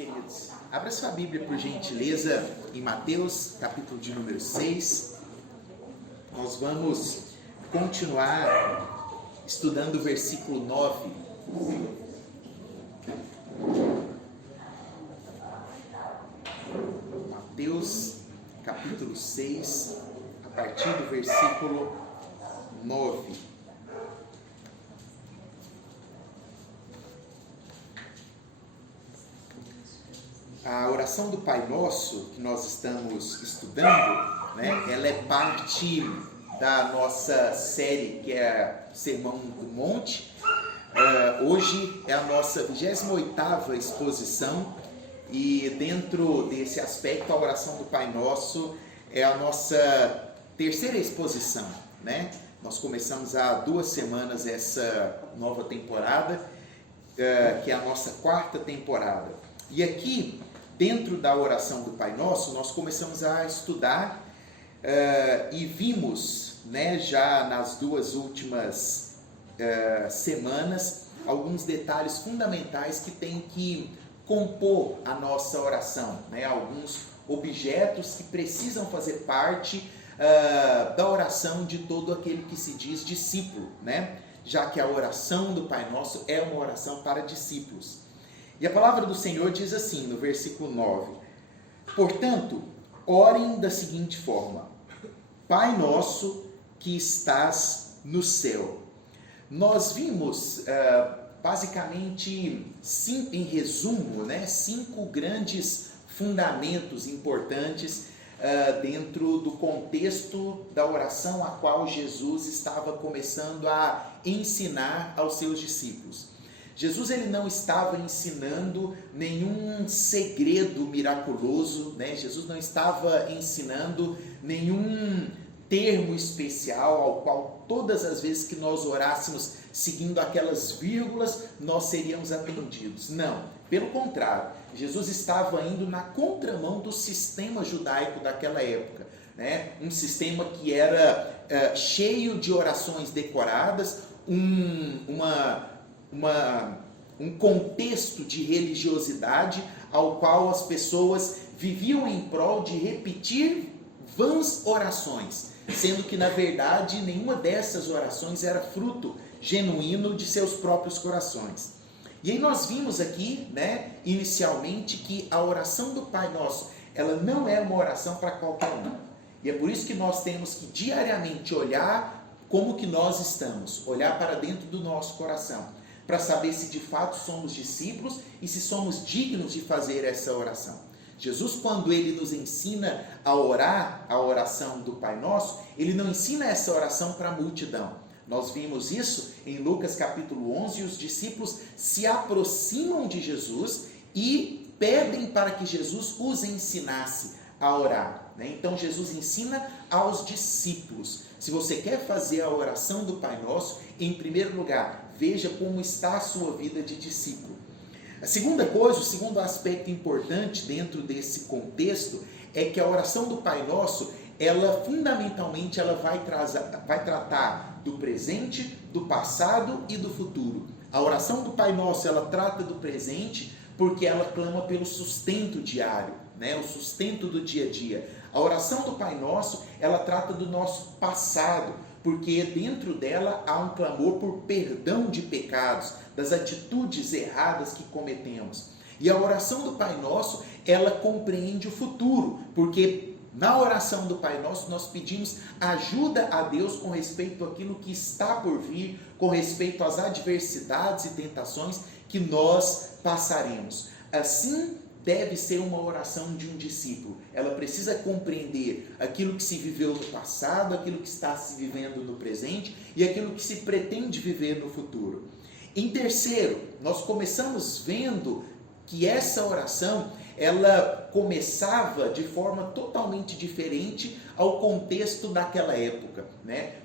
queridos. Abra sua Bíblia, por gentileza, em Mateus, capítulo de número 6. Nós vamos continuar estudando o versículo 9. Mateus, capítulo 6, a partir do versículo 9. A oração do Pai Nosso, que nós estamos estudando, ela é parte da nossa série, que é Sermão do Monte. Hoje é a nossa 28ª exposição e dentro desse aspecto, a oração do Pai Nosso é a nossa terceira exposição. Nós começamos há 2 semanas essa nova temporada, que é a nossa 4ª temporada. E aqui, dentro da oração do Pai Nosso, nós começamos a estudar e vimos, já nas 2 últimas semanas, alguns detalhes fundamentais que tem que compor a nossa oração, alguns objetos que precisam fazer parte da oração de todo aquele que se diz discípulo, já que a oração do Pai Nosso é uma oração para discípulos. E a palavra do Senhor diz assim, no versículo 9: portanto, orem da seguinte forma: Pai nosso que estás no céu. Nós vimos, basicamente, em resumo, 5 grandes fundamentos importantes dentro do contexto da oração a qual Jesus estava começando a ensinar aos seus discípulos. Jesus ele não estava ensinando nenhum segredo miraculoso, Jesus não estava ensinando nenhum termo especial ao qual todas as vezes que nós orássemos seguindo aquelas vírgulas, nós seríamos atendidos. Não, pelo contrário, Jesus estava indo na contramão do sistema judaico daquela época, um sistema que era cheio de orações decoradas, um contexto de religiosidade ao qual as pessoas viviam em prol de repetir vãs orações, sendo que na verdade nenhuma dessas orações era fruto genuíno de seus próprios corações. E aí nós vimos aqui, inicialmente, que a oração do Pai Nosso, ela não é uma oração para qualquer um. E é por isso que nós temos que diariamente olhar como que nós estamos, olhar para dentro do nosso coração, para saber se de fato somos discípulos e se somos dignos de fazer essa oração. Jesus, quando ele nos ensina a orar a oração do Pai Nosso, ele não ensina essa oração para a multidão. Nós vimos isso em Lucas capítulo 11, os discípulos se aproximam de Jesus e pedem para que Jesus os ensinasse a orar. Então Jesus ensina aos discípulos. Se você quer fazer a oração do Pai Nosso, em primeiro lugar, veja como está a sua vida de discípulo. A segunda coisa, o segundo aspecto importante dentro desse contexto, é que a oração do Pai Nosso, ela fundamentalmente vai tratar do presente, do passado e do futuro. A oração do Pai Nosso, ela trata do presente porque ela clama pelo sustento diário, o sustento do dia a dia. A oração do Pai Nosso, ela trata do nosso passado, porque dentro dela há um clamor por perdão de pecados, das atitudes erradas que cometemos. E a oração do Pai Nosso, ela compreende o futuro, porque na oração do Pai Nosso nós pedimos ajuda a Deus com respeito àquilo que está por vir, com respeito às adversidades e tentações que nós passaremos. Assim deve ser uma oração de um discípulo. Ela precisa compreender aquilo que se viveu no passado, aquilo que está se vivendo no presente e aquilo que se pretende viver no futuro. Em terceiro, nós começamos vendo que essa oração, ela começava de forma totalmente diferente ao contexto daquela época,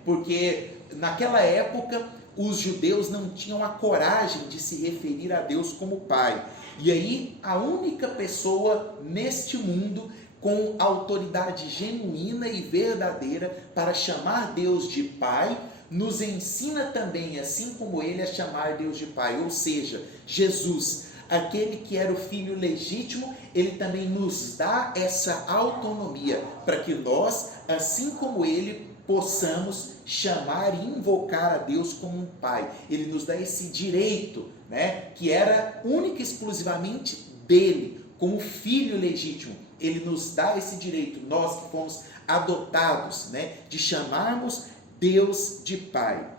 Porque naquela época os judeus não tinham a coragem de se referir a Deus como Pai. E aí a única pessoa neste mundo com autoridade genuína e verdadeira para chamar Deus de Pai, nos ensina também, assim como ele, a chamar Deus de Pai, ou seja, Jesus. aquele que era o filho legítimo, ele também nos dá essa autonomia para que nós, assim como ele, possamos chamar e invocar a Deus como um pai. Ele nos dá esse direito, né, que era único e exclusivamente dele, como filho legítimo. Ele nos dá esse direito, nós que fomos adotados, né, de chamarmos Deus de pai.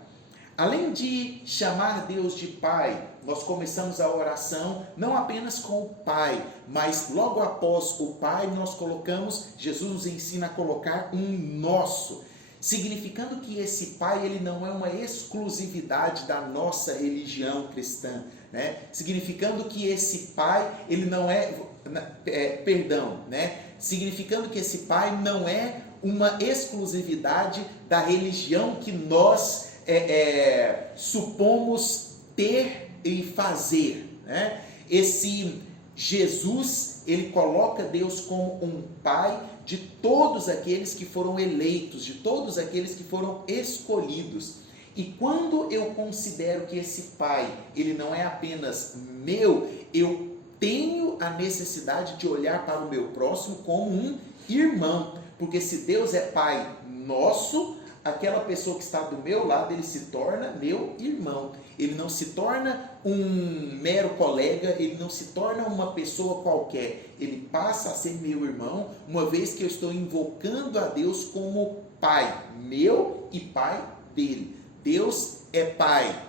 Além de chamar Deus de pai, nós começamos a oração não apenas com o pai, mas logo após o pai nós colocamos, Jesus nos ensina a colocar um nosso, significando que esse pai ele não é uma exclusividade da nossa religião cristã, né? Significando que esse pai ele não significando que esse pai não é uma exclusividade da religião que nós supomos ter e fazer, né? Esse Jesus, ele coloca Deus como um pai de todos aqueles que foram eleitos, de todos aqueles que foram escolhidos. E quando eu considero que esse pai, ele não é apenas meu, eu tenho a necessidade de olhar para o meu próximo como um irmão, porque se Deus é pai nosso, aquela pessoa que está do meu lado, ele se torna meu irmão. Ele não se torna um mero colega, ele não se torna uma pessoa qualquer. Ele passa a ser meu irmão, uma vez que eu estou invocando a Deus como pai meu e pai dele. Deus é pai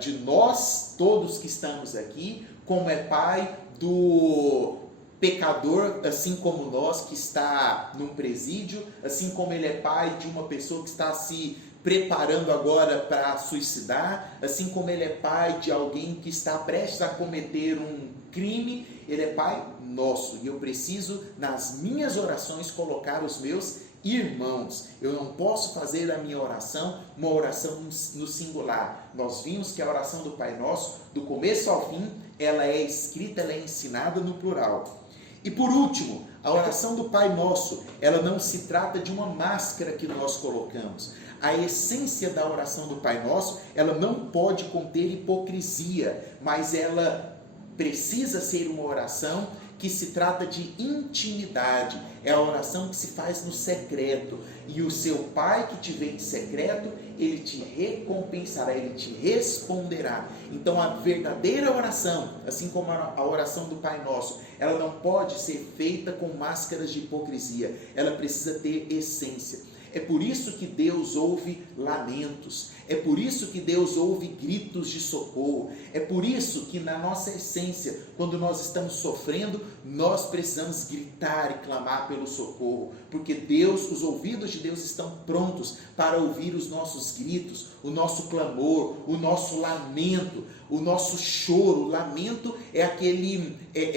de nós, todos que estamos aqui, como é pai do pecador, assim como nós, que está num presídio, assim como ele é pai de uma pessoa que está se preparando agora para suicidar, assim como ele é pai de alguém que está prestes a cometer um crime, ele é pai nosso. E eu preciso, nas minhas orações, colocar os meus irmãos. Eu não posso fazer a minha oração uma oração no singular. Nós vimos que a oração do Pai Nosso, do começo ao fim, ela é escrita, ela é ensinada no plural. E por último, a oração do Pai Nosso, ela não se trata de uma máscara que nós colocamos. A essência da oração do Pai Nosso, ela não pode conter hipocrisia, mas ela precisa ser uma oração que se trata de intimidade. É a oração que se faz no secreto. E o seu Pai que te vê em secreto, ele te recompensará, ele te responderá. Então a verdadeira oração, assim como a oração do Pai Nosso, ela não pode ser feita com máscaras de hipocrisia. Ela precisa ter essência. É por isso que Deus ouve lamentos, é por isso que Deus ouve gritos de socorro, é por isso que na nossa essência, quando nós estamos sofrendo, nós precisamos gritar e clamar pelo socorro, porque Deus, os ouvidos de Deus estão prontos para ouvir os nossos gritos, o nosso clamor, o nosso lamento, o nosso choro. O lamento é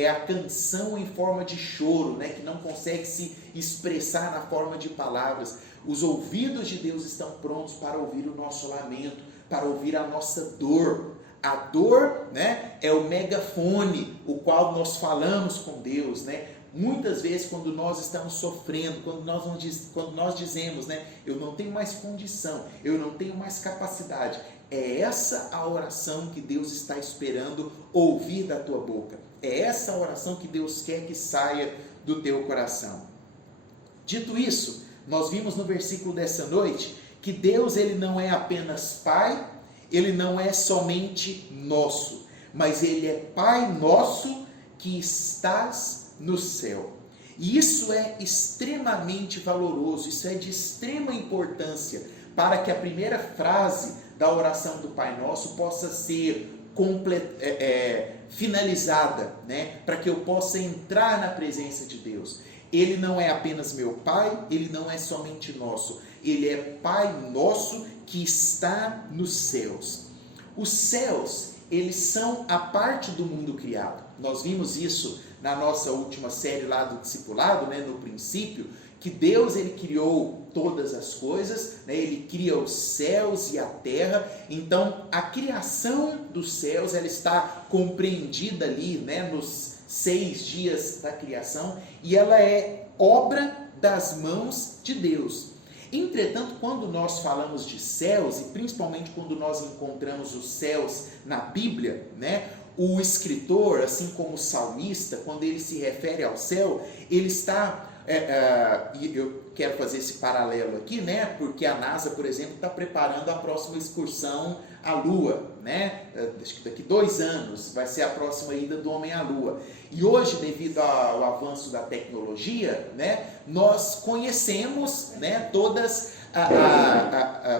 a canção em forma de choro, né, que não consegue se expressar na forma de palavras. Os ouvidos de Deus estão prontos para ouvir o nosso lamento, para ouvir a nossa dor. A dor, né, é o megafone, o qual nós falamos com Deus, né? Muitas vezes quando nós estamos sofrendo, quando nós dizemos, né, eu não tenho mais condição, eu não tenho mais capacidade, é essa a oração que Deus está esperando ouvir da tua boca. É essa a oração que Deus quer que saia do teu coração. Dito isso, nós vimos no versículo dessa noite que Deus, ele não é apenas Pai, ele não é somente nosso, mas ele é Pai nosso que estás no céu. E isso é extremamente valoroso, isso é de extrema importância para que a primeira frase da oração do Pai Nosso possa ser finalizada, né? Para que eu possa entrar na presença de Deus. Ele não é apenas meu Pai, ele não é somente nosso, ele é Pai nosso que está nos céus. Os céus, eles são a parte do mundo criado. Nós vimos isso na nossa última série lá do discipulado, né, no princípio, que Deus, ele criou todas as coisas, né, ele cria os céus e a terra. Então a criação dos céus, ela está compreendida ali, né, nos 6 dias da criação, e ela é obra das mãos de Deus. Entretanto, quando nós falamos de céus, e principalmente quando nós encontramos os céus na Bíblia, né, O escritor, assim como o salmista, quando ele se refere ao céu, ele está... e eu quero fazer esse paralelo aqui, né? Porque a NASA, por exemplo, está preparando a próxima excursão à Lua, né? Acho que daqui 2 anos vai ser a próxima ida do homem à Lua. E hoje, devido ao avanço da tecnologia, né, nós conhecemos, né, todas,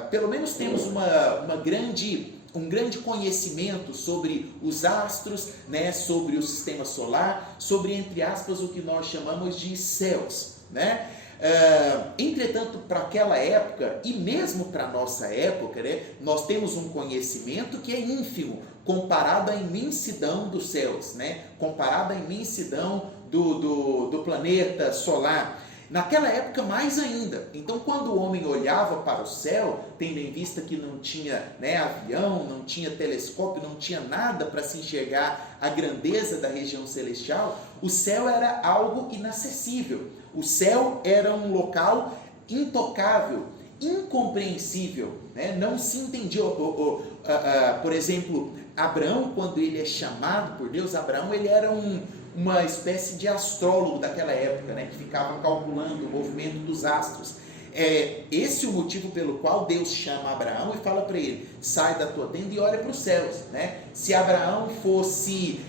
pelo menos temos um grande conhecimento sobre os astros, né, sobre o sistema solar, sobre, entre aspas, o que nós chamamos de céus, né? Entretanto, para aquela época, e mesmo para a nossa época, né, nós temos um conhecimento que é ínfimo, comparado à imensidão dos céus, né, comparado à imensidão do planeta solar. Naquela época, mais ainda. Então, quando o homem olhava para o céu, tendo em vista que não tinha, né, avião, não tinha telescópio, não tinha nada para se enxergar a grandeza da região celestial, o céu era algo inacessível. O céu era um local intocável, incompreensível, né? Não se entendia. Por exemplo, Abraão, quando ele é chamado por Deus, Abraão ele era uma espécie de astrólogo daquela época, né, que ficava calculando o movimento dos astros. Esse é o motivo pelo qual Deus chama Abraão e fala para ele: sai da tua tenda e olha para os céus, né? Se Abraão fosse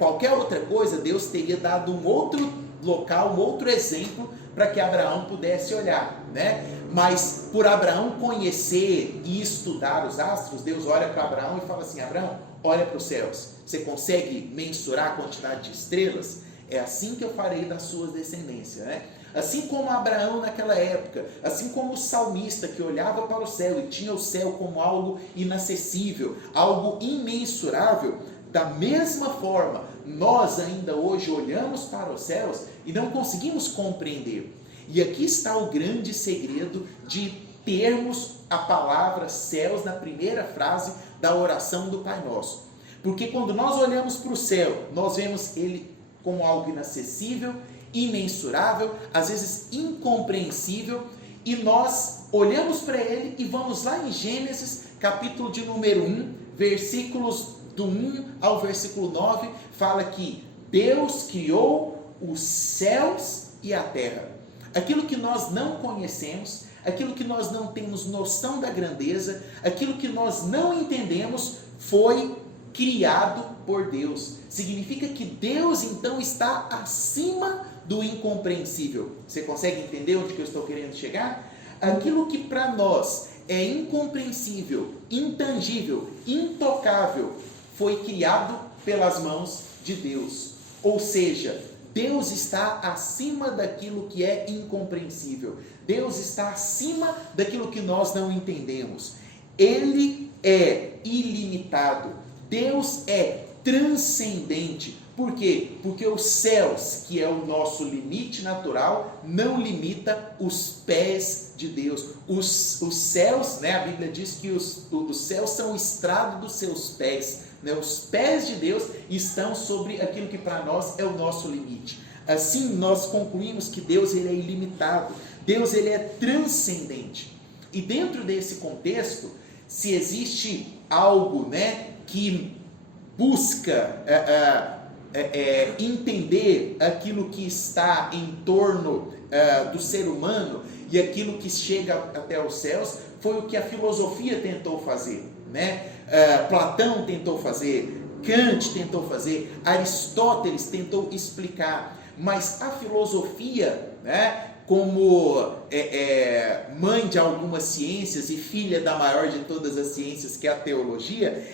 qualquer outra coisa, Deus teria dado um outro local, um outro exemplo para que Abraão pudesse olhar, né? Mas por Abraão conhecer e estudar os astros, Deus olha para Abraão e fala assim: Abraão, olha para os céus, você consegue mensurar a quantidade de estrelas? É assim que eu farei das suas descendências, né? Assim como Abraão naquela época, assim como o salmista que olhava para o céu e tinha o céu como algo inacessível, algo imensurável, da mesma forma, nós ainda hoje olhamos para os céus e não conseguimos compreender. E aqui está o grande segredo de termos a palavra céus na primeira frase da oração do Pai Nosso. Porque quando nós olhamos para o céu, nós vemos ele como algo inacessível, imensurável, às vezes incompreensível, e nós olhamos para ele e vamos lá em Gênesis, capítulo de número 1, versículos do 1 ao versículo 9, fala que Deus criou os céus e a terra. Aquilo que nós não conhecemos, aquilo que nós não temos noção da grandeza, aquilo que nós não entendemos, foi criado por Deus. Significa que Deus então está acima do incompreensível. Você consegue entender onde que eu estou querendo chegar? Aquilo que para nós é incompreensível, intangível, intocável, foi criado pelas mãos de Deus. Ou seja, Deus está acima daquilo que é incompreensível. Deus está acima daquilo que nós não entendemos. Ele é ilimitado. Deus é transcendente. Por quê? Porque os céus, que é o nosso limite natural, não limita os pés de Deus. Os céus, né, a Bíblia diz que os céus são o estrado dos seus pés. Né? Os pés de Deus estão sobre aquilo que para nós é o nosso limite. Assim, nós concluímos que Deus ele é ilimitado. Deus ele é transcendente. E dentro desse contexto, se existe algo, né, que busca entender aquilo que está em torno do ser humano e aquilo que chega até os céus, foi o que a filosofia tentou fazer, né? Platão tentou fazer, Kant tentou fazer, Aristóteles tentou explicar, mas a filosofia, né, como mãe de algumas ciências e filha da maior de todas as ciências, que é a teologia,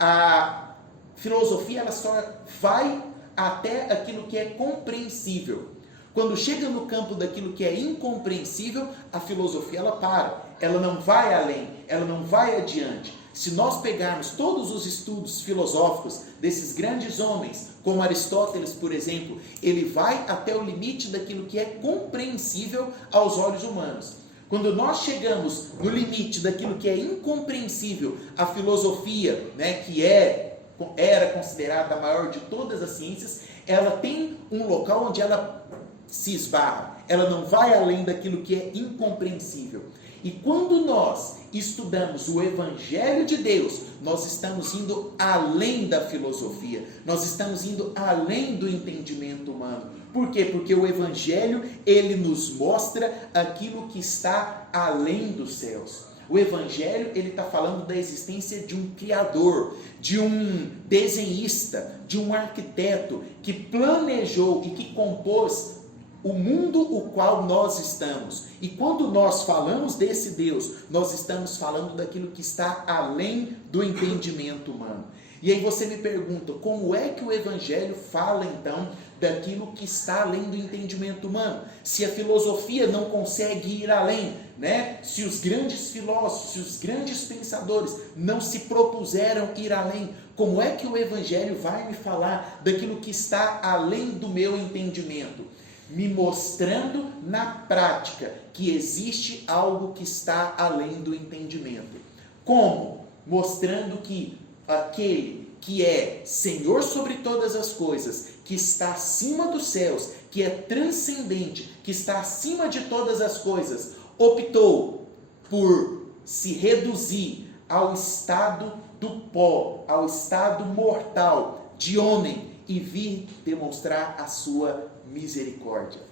a filosofia ela só vai até aquilo que é compreensível. Quando chega no campo daquilo que é incompreensível, a filosofia ela para, ela não vai além, ela não vai adiante. Se nós pegarmos todos os estudos filosóficos desses grandes homens, como Aristóteles, por exemplo, ele vai até o limite daquilo que é compreensível aos olhos humanos. Quando nós chegamos no limite daquilo que é incompreensível, a filosofia, né, que era considerada a maior de todas as ciências, ela tem um local onde ela se esbarra, ela não vai além daquilo que é incompreensível. E quando nós estudamos o Evangelho de Deus, nós estamos indo além da filosofia, nós estamos indo além do entendimento humano. Por quê? Porque o Evangelho, ele nos mostra aquilo que está além dos céus. O Evangelho, ele está falando da existência de um Criador, de um desenhista, de um arquiteto que planejou e que compôs o mundo o qual nós estamos. E quando nós falamos desse Deus, nós estamos falando daquilo que está além do entendimento humano. E aí você me pergunta, como é que o Evangelho fala então daquilo que está além do entendimento humano? Se a filosofia não consegue ir além, né? Se os grandes filósofos, se os grandes pensadores não se propuseram ir além, como é que o Evangelho vai me falar daquilo que está além do meu entendimento? Me mostrando na prática que existe algo que está além do entendimento. Como? Mostrando que aquele que é Senhor sobre todas as coisas, que está acima dos céus, que é transcendente, que está acima de todas as coisas, optou por se reduzir ao estado do pó, ao estado mortal de homem e vir demonstrar a sua misericórdia.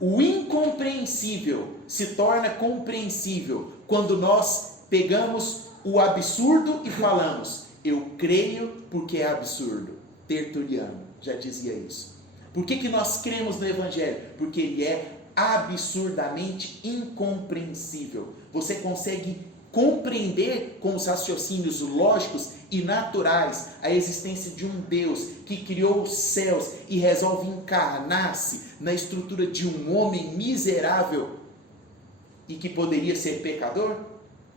O incompreensível se torna compreensível quando nós pegamos o absurdo e falamos, eu creio porque é absurdo. Tertuliano já dizia isso. Por que nós cremos no Evangelho? Porque ele é absurdamente incompreensível. Você consegue compreender com os raciocínios lógicos e naturais a existência de um Deus que criou os céus e resolve encarnar-se na estrutura de um homem miserável e que poderia ser pecador?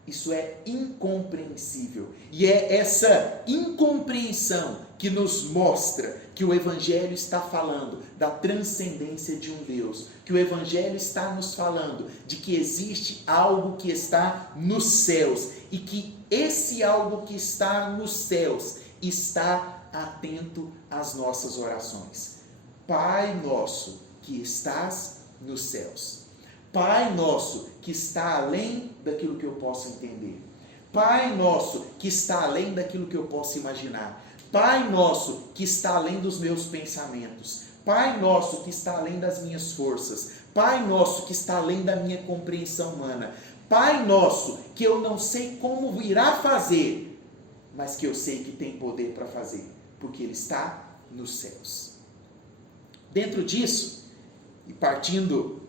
Isso é incompreensível. E é essa incompreensão que nos mostra que o Evangelho está falando da transcendência de um Deus. Que o Evangelho está nos falando de que existe algo que está nos céus. E que esse algo que está nos céus está atento às nossas orações. Pai nosso que estás nos céus. Pai nosso que está além daquilo que eu posso entender. Pai nosso que está além daquilo que eu posso imaginar. Pai nosso que está além dos meus pensamentos. Pai nosso que está além das minhas forças. Pai nosso que está além da minha compreensão humana. Pai nosso que eu não sei como irá fazer, mas que eu sei que tem poder para fazer, porque Ele está nos céus. Dentro disso, e partindo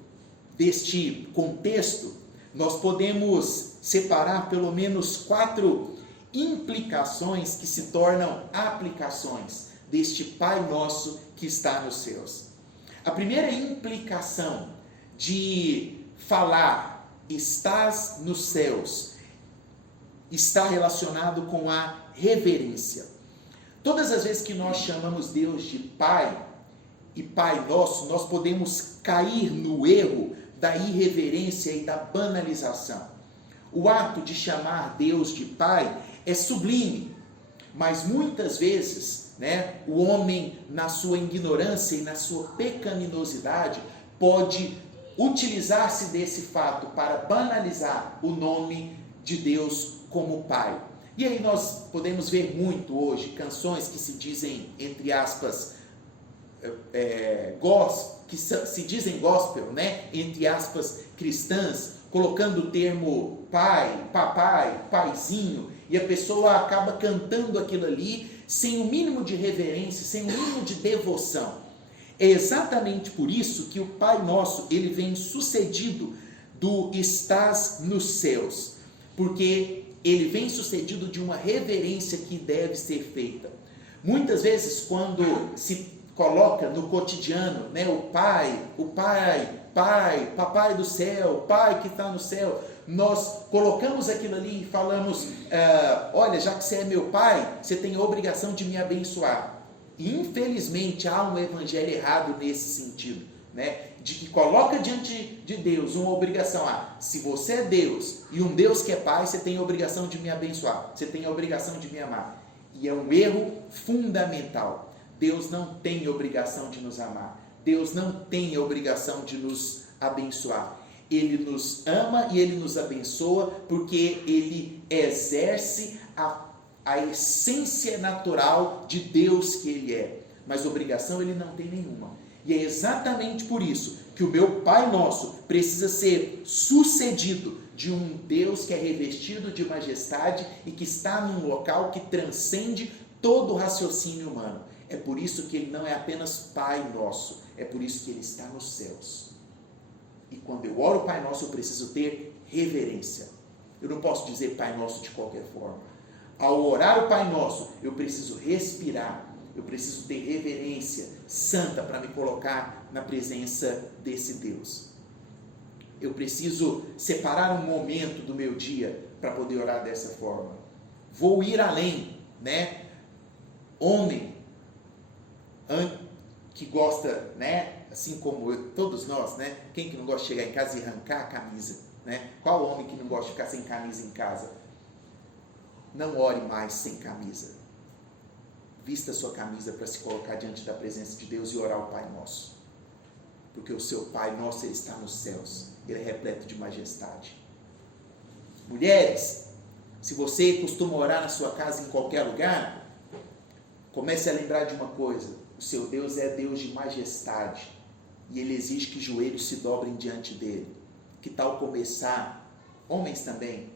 deste contexto, nós podemos separar pelo menos 4 implicações que se tornam aplicações deste Pai Nosso que está nos céus. A primeira implicação de falar estás nos céus está relacionado com a reverência. Todas as vezes que nós chamamos Deus de Pai e Pai Nosso, nós podemos cair no erro da irreverência e da banalização. O ato de chamar Deus de Pai é sublime, mas muitas vezes, o homem, na sua ignorância e na sua pecaminosidade, pode utilizar-se desse fato para banalizar o nome de Deus como Pai. E aí nós podemos ver muito hoje canções que se dizem, entre aspas, que se dizem gospel, entre aspas, cristãs, colocando o termo pai, papai, paizinho, e a pessoa acaba cantando aquilo ali sem o mínimo de reverência, sem o mínimo de devoção. É exatamente por isso que o Pai Nosso, ele vem sucedido do estás nos céus, porque ele vem sucedido de uma reverência que deve ser feita. Muitas vezes, quando se coloca no cotidiano, papai do céu, pai que está no céu, nós colocamos aquilo ali e falamos, olha, já que você é meu pai, você tem a obrigação de me abençoar. E infelizmente há um evangelho errado nesse sentido, de que coloca diante de Deus uma obrigação, se você é Deus e um Deus que é pai, você tem a obrigação de me abençoar, você tem a obrigação de me amar. E é um erro fundamental. Deus não tem obrigação de nos amar, Deus não tem obrigação de nos abençoar. Ele nos ama e Ele nos abençoa porque Ele exerce a essência natural de Deus que Ele é. Mas obrigação Ele não tem nenhuma. E é exatamente por isso que o meu Pai Nosso precisa ser sucedido de um Deus que é revestido de majestade e que está num local que transcende todo o raciocínio humano. É por isso que Ele não é apenas Pai Nosso, é por isso que Ele está nos céus. E quando eu oro Pai Nosso, eu preciso ter reverência. Eu não posso dizer Pai Nosso de qualquer forma. Ao orar o Pai Nosso, eu preciso respirar, eu preciso ter reverência santa para me colocar na presença desse Deus. Eu preciso separar um momento do meu dia para poder orar dessa forma. Vou ir além, né? Homem que gosta, né? Assim como todos nós, né? Quem que não gosta de chegar em casa e arrancar a camisa, né? Qual homem que não gosta de ficar sem camisa em casa? Não ore mais sem camisa. Vista a sua camisa para se colocar diante da presença de Deus e orar o Pai Nosso. Porque o seu Pai Nosso, Ele está nos céus. Ele é repleto de majestade. Mulheres, se você costuma orar na sua casa em qualquer lugar, comece a lembrar de uma coisa. O seu Deus é Deus de majestade. E Ele exige que joelhos se dobrem diante dEle. Que tal começar, homens também,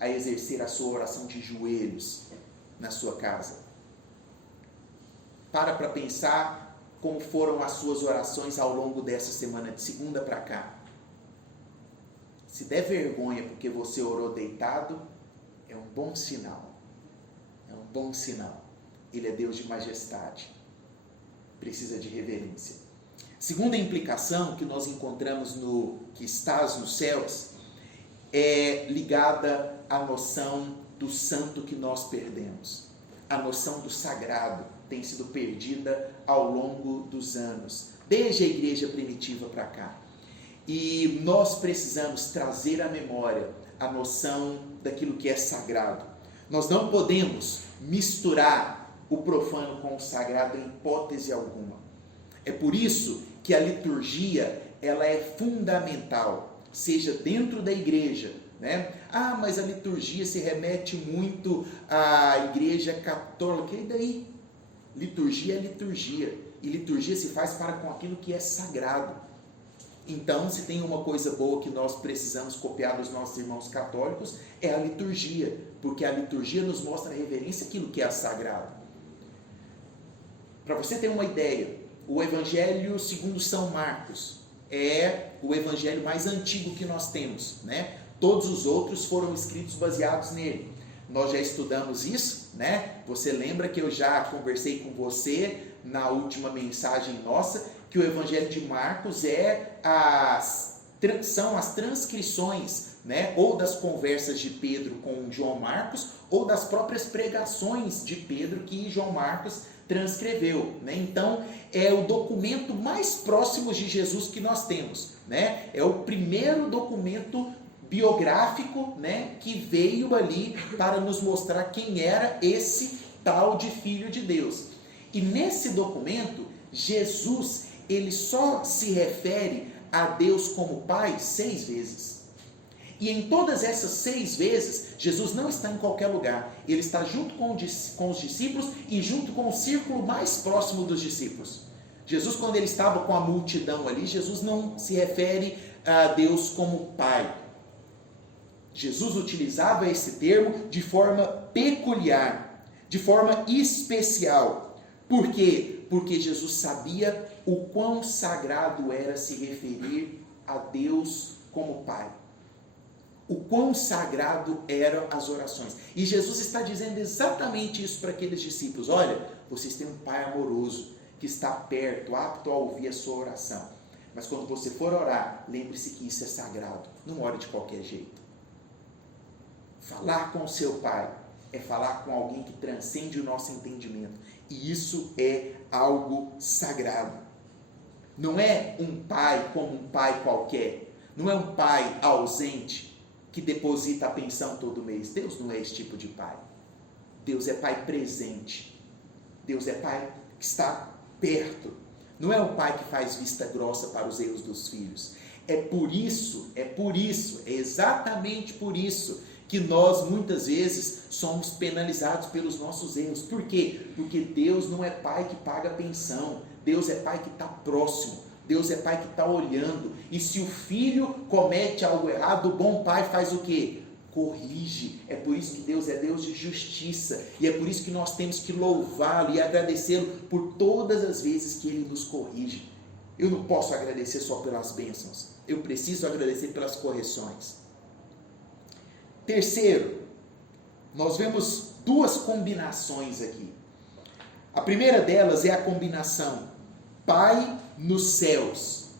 a exercer a sua oração de joelhos na sua casa? Para pensar como foram as suas orações ao longo dessa semana, de segunda para cá. Se der vergonha porque você orou deitado, é um bom sinal. É um bom sinal. Ele é Deus de majestade. Precisa de reverência. Segunda implicação que nós encontramos no que estás nos céus é ligada à noção do santo que nós perdemos. A noção do sagrado tem sido perdida ao longo dos anos, desde a igreja primitiva para cá. E nós precisamos trazer à memória a noção daquilo que é sagrado. Nós não podemos misturar o profano com o sagrado em hipótese alguma. É por isso que a liturgia ela é fundamental, seja dentro da igreja, né? Mas a liturgia se remete muito à igreja católica. E daí? Liturgia é liturgia. E liturgia se faz para com aquilo que é sagrado. Então, se tem uma coisa boa que nós precisamos copiar dos nossos irmãos católicos, é a liturgia. Porque a liturgia nos mostra a reverência àquilo que é sagrado. Para você ter uma ideia, o Evangelho segundo São Marcos é o evangelho mais antigo que nós temos, né? Todos os outros foram escritos baseados nele. Nós já estudamos isso, né? Você lembra que eu já conversei com você na última mensagem nossa, que o Evangelho de Marcos são as transcrições, né? Ou das conversas de Pedro com João Marcos, ou das próprias pregações de Pedro que João Marcos transcreveu, né? Então, é o documento mais próximo de Jesus que nós temos, né? É o primeiro documento biográfico, né, que veio ali para nos mostrar quem era esse tal de Filho de Deus. E nesse documento, Jesus, ele só se refere a Deus como Pai 6 vezes. E em todas essas 6 vezes, Jesus não está em qualquer lugar. Ele está junto com os discípulos e junto com o círculo mais próximo dos discípulos. Jesus, quando ele estava com a multidão ali, Jesus não se refere a Deus como Pai. Jesus utilizava esse termo de forma peculiar, de forma especial. Por quê? Porque Jesus sabia o quão sagrado era se referir a Deus como Pai. O quão sagrado eram as orações. E Jesus está dizendo exatamente isso para aqueles discípulos. Olha, vocês têm um Pai amoroso, que está perto, apto a ouvir a sua oração. Mas quando você for orar, lembre-se que isso é sagrado. Não ore de qualquer jeito. Falar com o seu Pai é falar com alguém que transcende o nosso entendimento. E isso é algo sagrado. Não é um pai como um pai qualquer. Não é um pai ausente que deposita a pensão todo mês. Deus não é esse tipo de pai. Deus é pai presente. Deus é pai que está perto. Não é um pai que faz vista grossa para os erros dos filhos. É exatamente por isso que nós muitas vezes somos penalizados pelos nossos erros. Por quê? Porque Deus não é pai que paga pensão, Deus é pai que está próximo, Deus é pai que está olhando, e se o filho comete algo errado, o bom pai faz o quê? Corrige. É por isso que Deus é Deus de justiça, e é por isso que nós temos que louvá-lo e agradecê-lo por todas as vezes que Ele nos corrige. Eu não posso agradecer só pelas bênçãos, eu preciso agradecer pelas correções. Terceiro, nós vemos duas combinações aqui. A primeira delas é a combinação Pai nos céus.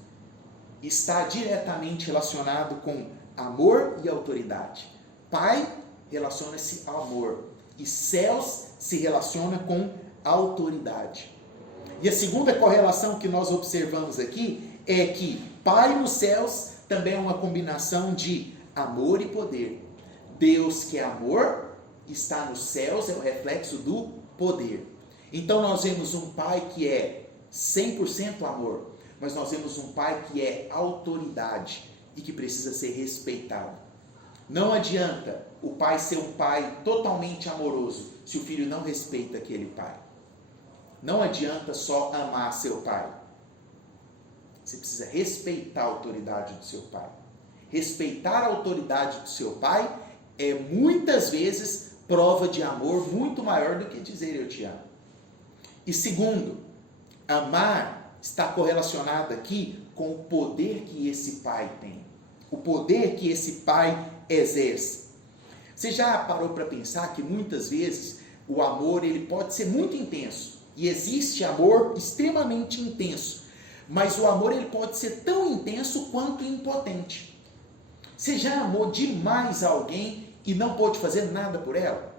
Está diretamente relacionado com amor e autoridade. Pai relaciona-se ao amor e céus se relaciona com autoridade. E a segunda correlação que nós observamos aqui é que Pai nos céus também é uma combinação de amor e poder. Deus, que é amor, está nos céus, é o reflexo do poder. Então nós vemos um Pai que é 100% amor, mas nós vemos um Pai que é autoridade e que precisa ser respeitado. Não adianta o pai ser um pai totalmente amoroso se o filho não respeita aquele pai. Não adianta só amar seu pai. Você precisa respeitar a autoridade do seu pai. Respeitar a autoridade do seu pai é muitas vezes prova de amor muito maior do que dizer eu te amo. E segundo, amar está correlacionado aqui com o poder que esse pai tem. O poder que esse pai exerce. Você já parou para pensar que muitas vezes o amor ele pode ser muito intenso, e existe amor extremamente intenso, mas o amor ele pode ser tão intenso quanto impotente. Você já amou demais alguém e não pôde fazer nada por ela?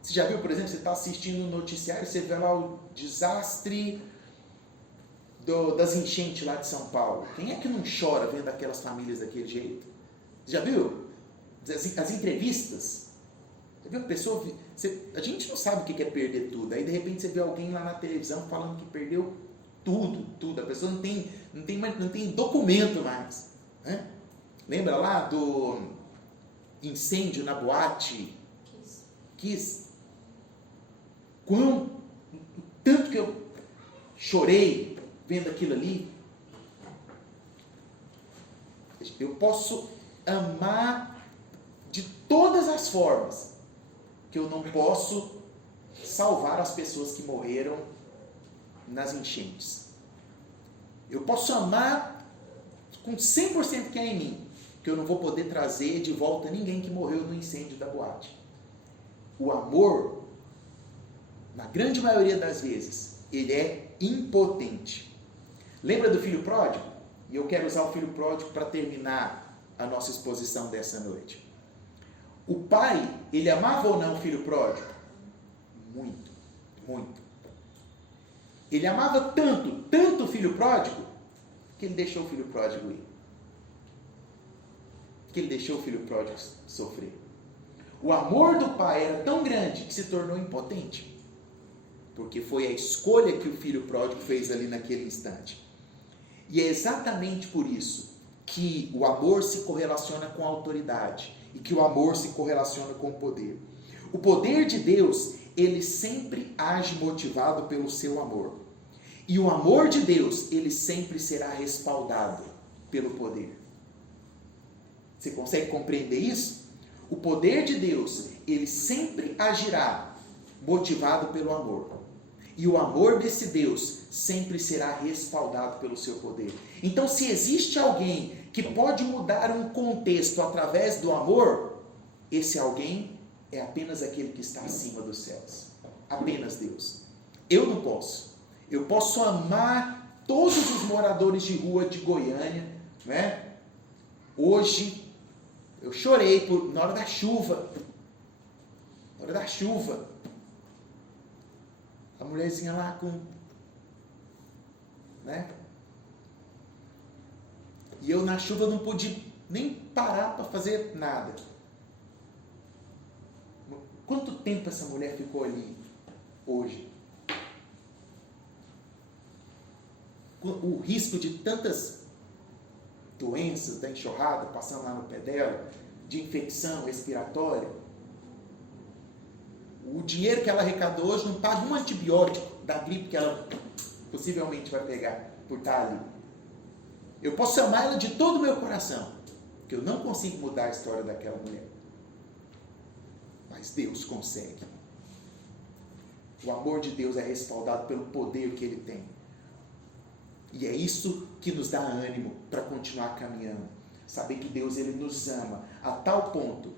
Você já viu, por exemplo, você está assistindo um noticiário, você vê lá o desastre das enchentes lá de São Paulo. Quem é que não chora vendo aquelas famílias daquele jeito? Você já viu? As entrevistas. Você viu a pessoa... a gente não sabe o que é perder tudo. Aí de repente você vê alguém lá na televisão falando que perdeu tudo. A pessoa não tem documento mais. Lembra lá do incêndio na boate Kiss? Tanto que eu chorei vendo aquilo ali. Eu posso amar de todas as formas, que eu não posso salvar as pessoas que morreram nas enchentes. Eu posso amar com 100% que é em mim, que eu não vou poder trazer de volta ninguém que morreu no incêndio da boate. O amor, na grande maioria das vezes, ele é impotente. Lembra do filho pródigo? E eu quero usar o filho pródigo para terminar a nossa exposição dessa noite. O pai, ele amava ou não o filho pródigo? Muito, muito. Ele amava tanto o filho pródigo, que ele deixou o filho pródigo ir. Que ele deixou o filho pródigo sofrer. O amor do pai era tão grande que se tornou impotente. Porque foi a escolha que o filho pródigo fez ali naquele instante. E é exatamente por isso que o amor se correlaciona com a autoridade e que o amor se correlaciona com o poder. O poder de Deus, ele sempre age motivado pelo seu amor. E o amor de Deus, ele sempre será respaldado pelo poder. Você consegue compreender isso? O poder de Deus, ele sempre agirá motivado pelo amor. E o amor desse Deus sempre será respaldado pelo seu poder. Então, se existe alguém que pode mudar um contexto através do amor, esse alguém é apenas aquele que está acima dos céus. Apenas Deus. Eu não posso. Eu posso amar todos os moradores de rua de Goiânia, né? Hoje, eu chorei na hora da chuva. Na hora da chuva. A mulherzinha lá com... né? E eu na chuva não pude nem parar para fazer nada. Quanto tempo essa mulher ficou ali hoje? O risco de tantas doenças da enxurrada passando lá no pé dela, de infecção respiratória. O dinheiro que ela arrecadou hoje não paga um antibiótico da gripe que ela possivelmente vai pegar por estar ali. Eu posso amar ela de todo o meu coração, porque eu não consigo mudar a história daquela mulher. Mas Deus consegue. O amor de Deus é respaldado pelo poder que Ele tem. E é isso que nos dá ânimo para continuar caminhando. Saber que Deus, Ele nos ama a tal ponto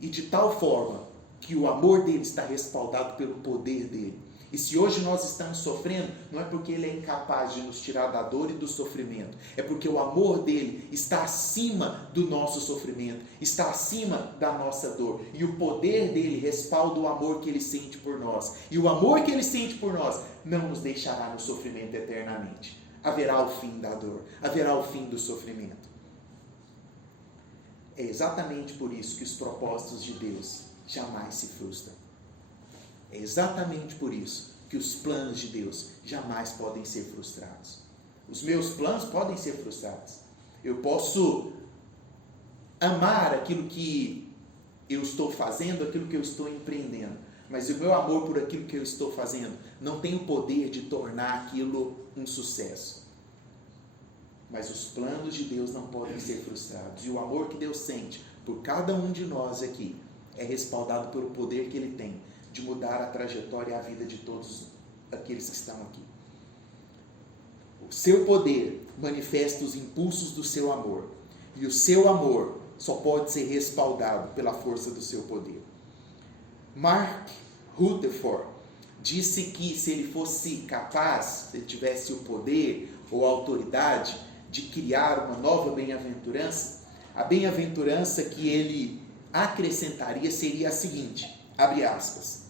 e de tal forma que o amor dele está respaldado pelo poder dele. E se hoje nós estamos sofrendo, não é porque ele é incapaz de nos tirar da dor e do sofrimento. É porque o amor dele está acima do nosso sofrimento, está acima da nossa dor. E o poder dele respalda o amor que ele sente por nós. E o amor que ele sente por nós não nos deixará no sofrimento eternamente. Haverá o fim da dor, haverá o fim do sofrimento. É exatamente por isso que os propósitos de Deus jamais se frustram. É exatamente por isso que os planos de Deus jamais podem ser frustrados. Os meus planos podem ser frustrados. Eu posso amar aquilo que eu estou fazendo, aquilo que eu estou empreendendo, mas o meu amor por aquilo que eu estou fazendo não tem o poder de tornar aquilo um sucesso. Mas os planos de Deus não podem ser frustrados. E o amor que Deus sente por cada um de nós aqui é respaldado pelo poder que Ele tem de mudar a trajetória e a vida de todos aqueles que estão aqui. O seu poder manifesta os impulsos do seu amor. E o seu amor só pode ser respaldado pela força do seu poder. Mark Rutherford disse que se ele fosse capaz, se ele tivesse o poder ou a autoridade de criar uma nova bem-aventurança, a bem-aventurança que ele acrescentaria seria a seguinte, abre aspas,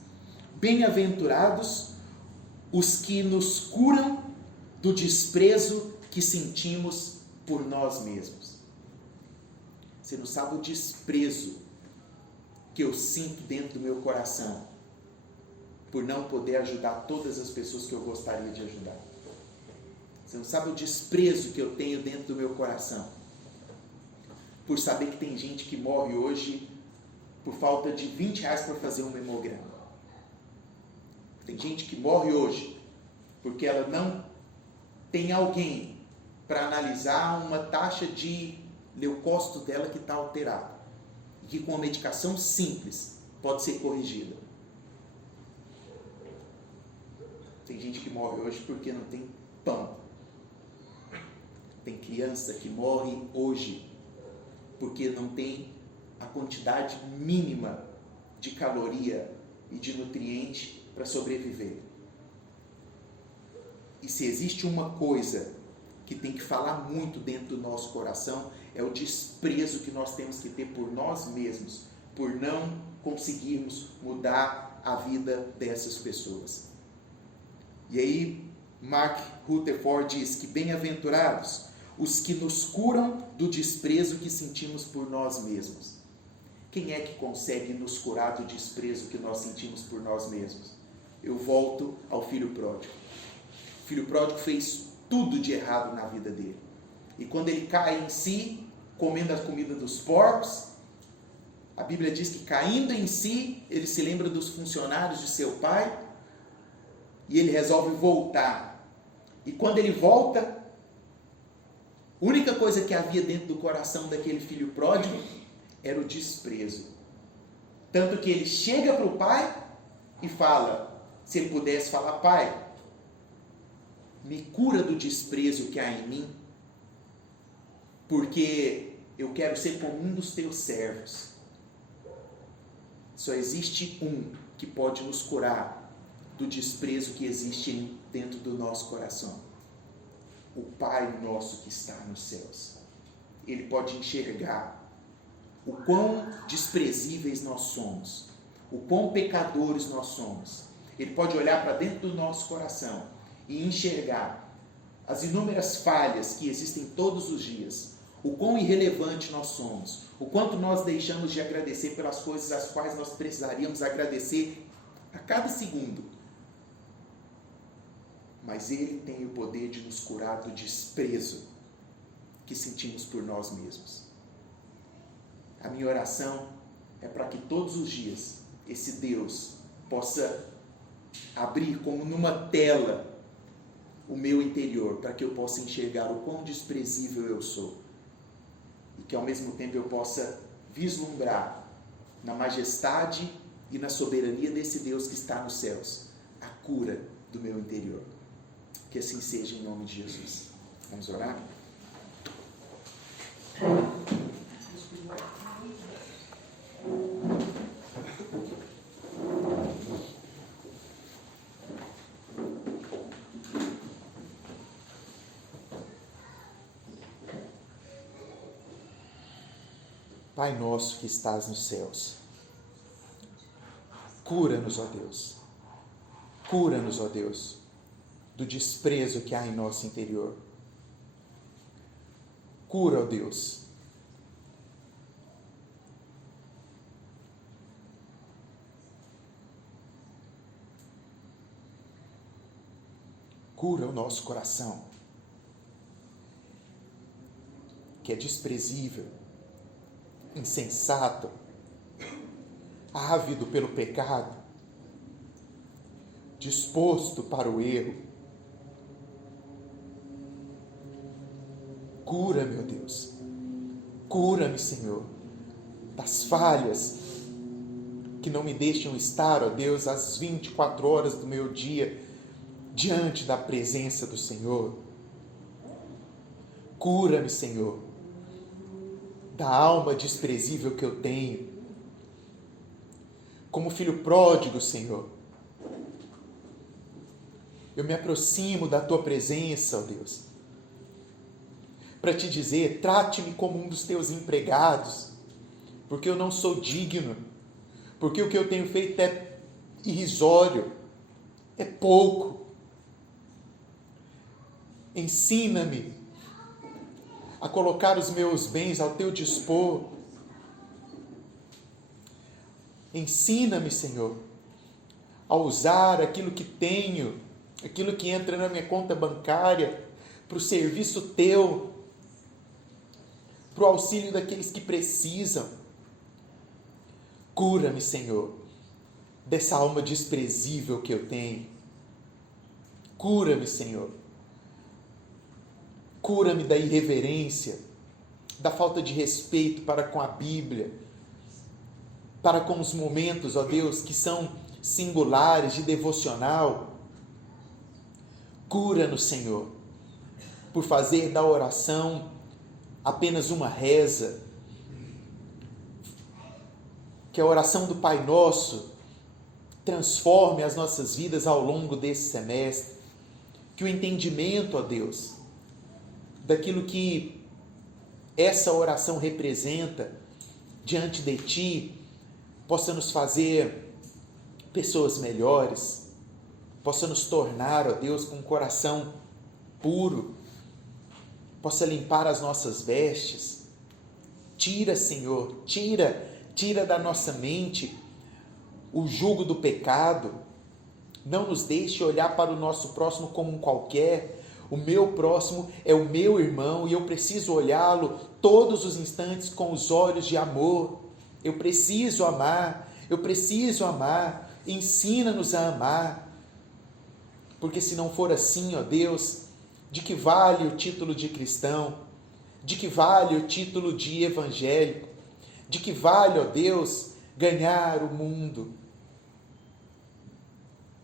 bem-aventurados os que nos curam do desprezo que sentimos por nós mesmos. Você não sabe o desprezo que eu sinto dentro do meu coração por não poder ajudar todas as pessoas que eu gostaria de ajudar. Você não sabe o desprezo que eu tenho dentro do meu coração por saber que tem gente que morre hoje por falta de R$20 para fazer um hemograma. Tem gente que morre hoje porque ela não tem alguém para analisar uma taxa de leucócito dela que está alterada. E que com uma medicação simples pode ser corrigida. Tem gente que morre hoje porque não tem pão. Tem criança que morre hoje porque não tem a quantidade mínima de caloria e de nutriente para sobreviver. E se existe uma coisa que tem que falar muito dentro do nosso coração, é o desprezo que nós temos que ter por nós mesmos, por não conseguirmos mudar a vida dessas pessoas. E aí, Mark Rutherford diz que bem-aventurados os que nos curam do desprezo que sentimos por nós mesmos. Quem é que consegue nos curar do desprezo que nós sentimos por nós mesmos? Eu volto ao filho pródigo. O filho pródigo fez tudo de errado na vida dele. E quando ele cai em si, comendo a comida dos porcos, a Bíblia diz que caindo em si, ele se lembra dos funcionários de seu pai e ele resolve voltar. E quando ele volta, a única coisa que havia dentro do coração daquele filho pródigo era o desprezo. Tanto que ele chega para o pai e fala, se ele pudesse falar, pai, me cura do desprezo que há em mim, porque eu quero ser como um dos teus servos. Só existe um que pode nos curar do desprezo que existe dentro do nosso coração. O Pai nosso que está nos céus. Ele pode enxergar o quão desprezíveis nós somos, o quão pecadores nós somos. Ele pode olhar para dentro do nosso coração e enxergar as inúmeras falhas que existem todos os dias, o quão irrelevante nós somos, o quanto nós deixamos de agradecer pelas coisas às quais nós precisaríamos agradecer a cada segundo. Mas Ele tem o poder de nos curar do desprezo que sentimos por nós mesmos. A minha oração é para que todos os dias esse Deus possa abrir como numa tela o meu interior, para que eu possa enxergar o quão desprezível eu sou e que ao mesmo tempo eu possa vislumbrar na majestade e na soberania desse Deus que está nos céus a cura do meu interior. Que assim seja em nome de Jesus. Vamos orar? Pai nosso que estás nos céus, cura-nos, ó Deus. Cura-nos, ó Deus, do desprezo que há em nosso interior. Cura, ó Deus, cura o nosso coração, que é desprezível, insensato, ávido pelo pecado, disposto para o erro. Cura, meu Deus, cura-me, Senhor, das falhas que não me deixam estar, ó Deus, às 24 horas do meu dia diante da presença do Senhor. Cura-me, Senhor, da alma desprezível que eu tenho. Como filho pródigo, Senhor, eu me aproximo da Tua presença, ó Deus, para Te dizer, trate-me como um dos Teus empregados, porque eu não sou digno, porque o que eu tenho feito é irrisório, é pouco. Ensina-me a colocar os meus bens ao Teu dispor. Ensina-me, Senhor, a usar aquilo que tenho, aquilo que entra na minha conta bancária, para o serviço Teu, para o auxílio daqueles que precisam. Cura-me, Senhor, dessa alma desprezível que eu tenho. Cura-me, Senhor. Cura-me da irreverência, da falta de respeito para com a Bíblia, para com os momentos, ó Deus, que são singulares de devocional. Cura-nos, Senhor, por fazer da oração apenas uma reza. Que a oração do Pai Nosso transforme as nossas vidas ao longo desse semestre. Que o entendimento, ó Deus, daquilo que essa oração representa diante de Ti, possa nos fazer pessoas melhores, possa nos tornar, ó Deus, com um coração puro, possa limpar as nossas vestes. Tira, Senhor, tira da nossa mente o jugo do pecado. Não nos deixe olhar para o nosso próximo como um qualquer. O meu próximo é o meu irmão e eu preciso olhá-lo todos os instantes com os olhos de amor. Eu preciso amar. Ensina-nos a amar. Porque se não for assim, ó Deus, de que vale o título de cristão? De que vale o título de evangélico? De que vale, ó Deus, ganhar o mundo?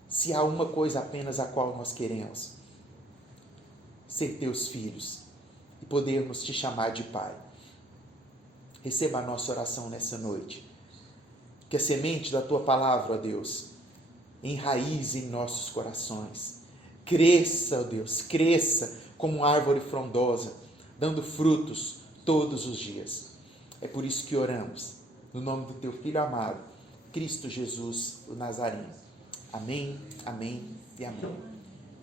Se há uma coisa apenas a qual nós queremos: ser teus filhos e podermos te chamar de Pai. Receba a nossa oração nessa noite. Que a semente da tua palavra, ó Deus, enraize em nossos corações. Cresça, ó Deus, cresça como uma árvore frondosa, dando frutos todos os dias. É por isso que oramos, no nome do teu Filho amado, Cristo Jesus, o Nazareno. Amém, amém e amém.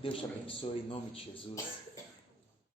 Deus te abençoe em nome de Jesus.